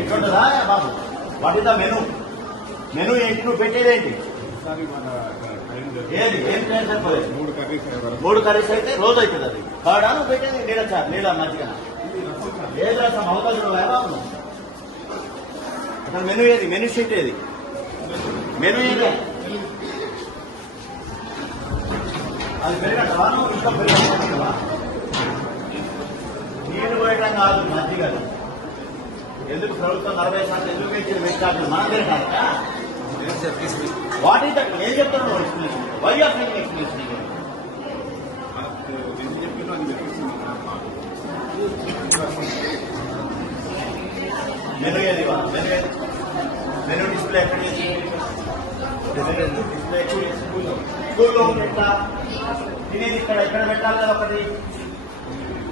ఎట్లుంటుందా బాబు? What is the menu? Menu ఏంటి? నువ్వు పెట్టేదేంటి? ఏది ఏం చేయాలి సరిపోలేదు? 3 కర్రీస్ అయితే రోజు అవుతుంది. అది కాడా నువ్వు పెట్టేది? నీళ్ళ మజ్జిగ ఏది రసం అవతల బాబు? అసలు మెను ఏది? మెను షీట్ ఏది? మెను ఏది? అది పెరగటవా? నువ్వు ఇంకా పెరగవా? నీళ్లు పోయటం కాదు, మజ్జిగ. ఎందుకు ప్రభుత్వం 40% ఎందుకు పెంచింది? పెట్టాలి మనం తిరగాక. What is that? ఏం చెప్తున్నావు explanation? Why are making explanation? Menu ఏది? మెను ఏది? మెను డిస్ప్లే ఎక్కడ చేసి? డిస్ప్లే స్కూల్లో పెట్టా. తినేది ఇక్కడ ఎక్కడ పెట్టాలి కదా ఒకటి.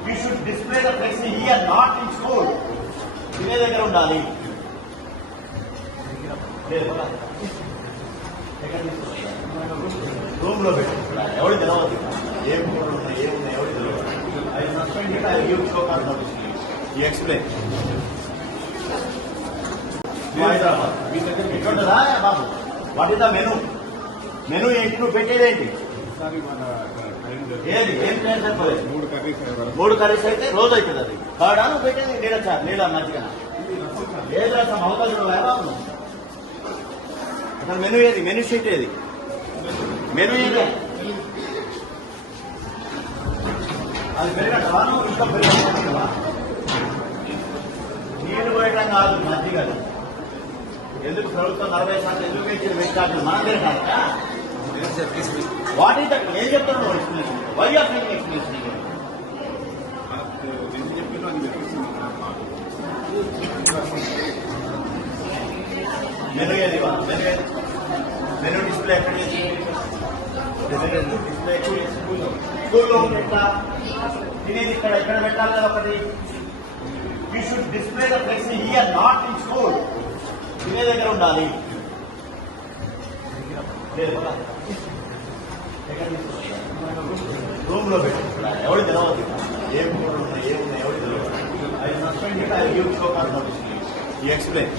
You should display the flexi here, not in school. తినే దగ్గర ఉండాలి. రూమ్ లో పెట్టి ఎవరు తెలవద్దు. ఏం కూరలు ఉన్నాయి, ఏమున్నాయి ఎవరు తెలియదు. I suspend it, I give show card notice. You explain. ఎట్లుంటుందా బాబు? What is the menu? Menu ఏంటి? నువ్వు పెట్టేదేంటి? ఏది ఏం చేయాలి సరిపోలేదు? 3 కర్రీస్ అయితే రోజు అవుతుంది. అది కాడా నువ్వు పెట్టేది? నీళ్ళ మజ్జిగ ఏది రసం అవతల బాబు? అసలు మెను ఏది? మెను షీట్ ఏది? మెను ఏది? అది పెరగటవా? నువ్వు ఇంకా పెరగవా? నీళ్లు పోయటం కాదు, మజ్జిగ. ఎందుకు ప్రభుత్వం 40% ఎందుకు పెంచింది? పెట్టాలి మనం తిరగాక. What is that? ఏం చెప్తున్నావు explanation? Why are making explanation? Menu ఏది? మెను ఏది? మెను డిస్ప్లే ఎక్కడ చేసి? డిస్ప్లే స్కూల్లో పెట్టా. తినేది ఇక్కడ ఎక్కడ పెట్టాలి కదా ఒకటి. You should display the flexi here, not in school. తినే దగ్గర ఉండాలి. రూమ్ లో పెట్టి ఎవరు తెలవద్దు. ఏం కూరలు ఉన్నాయి, ఏమున్నాయి ఎవరు తెలియదు. I suspend it, I give show card notice. You explain.